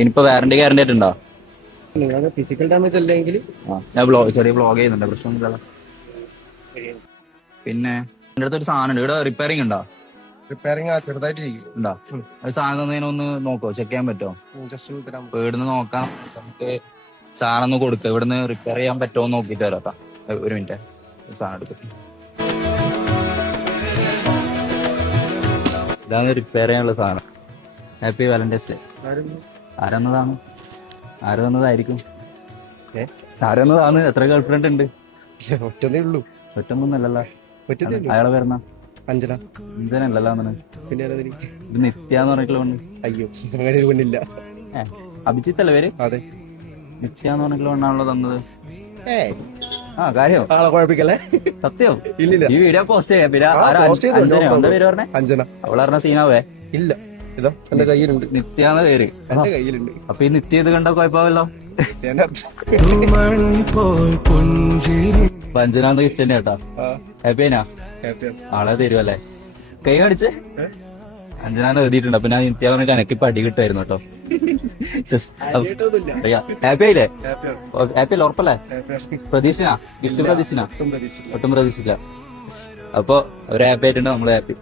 ഇനിയിപ്പോ warranty guarantee ആയിട്ടുണ്ടോ? നിങ്ങൾക്ക് ഫിസിക്കൽ ഡാമേജ് അല്ലെങ്കിൽ ഞാൻ ചെറിയ ബ്ലോഗ് ചെയ്യുന്നുണ്ട്, പ്രശ്നമൊന്നുമില്ല. പിന്നെ എന്റെ അടുത്തൊരു സാധനം ഉണ്ട്, ഇവിടെ റിപ്പയറിംഗ് ഉണ്ടോ? റിപ്പയറിംഗ് ചെറുതായിട്ട് ചെയ്യും. ഉണ്ടോ? ഒരു സാധനം തന്നതിനൊന്ന് നോക്കോ, ചെക്ക് ചെയ്യാൻ പറ്റുമോ? ജസ്റ്റ് ഇവിടുന്ന് നോക്കാം, നമുക്ക് സാധനം ഒന്ന് കൊടുക്കുക. ഇവിടുന്ന് റിപ്പയർ ചെയ്യാൻ പറ്റുമോ എന്ന് നോക്കിയിട്ട് വരാം. ഒരു മിനിറ്റ്, സാധനം എടുക്കട്ടെ. ഇതാണ് റിപ്പയർ ചെയ്യാനുള്ള സാധനം. Happy Valentine's day. ആരെന്നതാണ്? ആര് തന്നതായിരിക്കും? ആരെന്നതാണ്? എത്ര ഗേൾ ഫ്രണ്ട് ഉണ്ട്? ഒറ്റതേ ഉള്ളൂ. ഒറ്റൊന്നല്ലല്ലോ. ഒറ്റതേ ഉള്ളൂ. അയാളെ പേരെന്നാ? അഞ്ജന. അഞ്ജനല്ലല്ലോ. പിന്നെ ഇത് നിത്യാന്ന് പറഞ്ഞിട്ടുള്ള പെണ്ണ്. അയ്യോ, അങ്ങനെ ഒരു പെണ്ണില്ല. അഭിജിത്തല്ലേ പേര്? അതെ. നിത്യാന്ന് പറഞ്ഞിട്ടുള്ള പെണ്ണാണല്ലോ തന്നത്. ഏ ആ കാര്യം ആളെ കുഴപ്പിക്കല്ലേ? സത്യം. ഇല്ലില്ല. ഈ വീഡിയോ പോസ്റ്റ് ചെയ്യാം. പിന്നെ post ചെയ്തു. അഞ്ജന എന്താ പേര് പറഞ്ഞേ? അഞ്ജന. അവള് പറഞ്ഞ സീനാവേ ഇല്ല, ഇതാ എന്റെ കയ്യിലുണ്ട്. നിത്യാന്ന പേര്. എന്റെ കയ്യിലുണ്ട്. അപ്പൊ ഈ നിത്യ ഇത് കണ്ട കുഴപ്പമല്ലോ. അഞ്ജനാന്ന് കിട്ടുന്ന കേട്ടാ. ഹാപ്പിയാ? ആളെ തരുമല്ലേ? കൈ കാണിച്ച് അഞ്ജനാന്ന് എഴുതിയിട്ടുണ്ട്. അപ്പൊ ഞാൻ നിത്യ പറഞ്ഞിട്ട് എനിക്കിപ്പോ അടി കിട്ടുമായിരുന്നു കേട്ടോ. ഹാപ്പി ആയില്ലേ? ഹാപ്പി അല്ലേ? ഉറപ്പല്ലേ? പ്രതീക്ഷനാ? ഗിഫ്റ്റ് പ്രതീക്ഷനാ? ഒട്ടും പ്രതീക്ഷിച്ചില്ല. അപ്പൊ ഒരു ഹാപ്പി ആയിട്ടുണ്ട്, നമ്മള് ഹാപ്പി.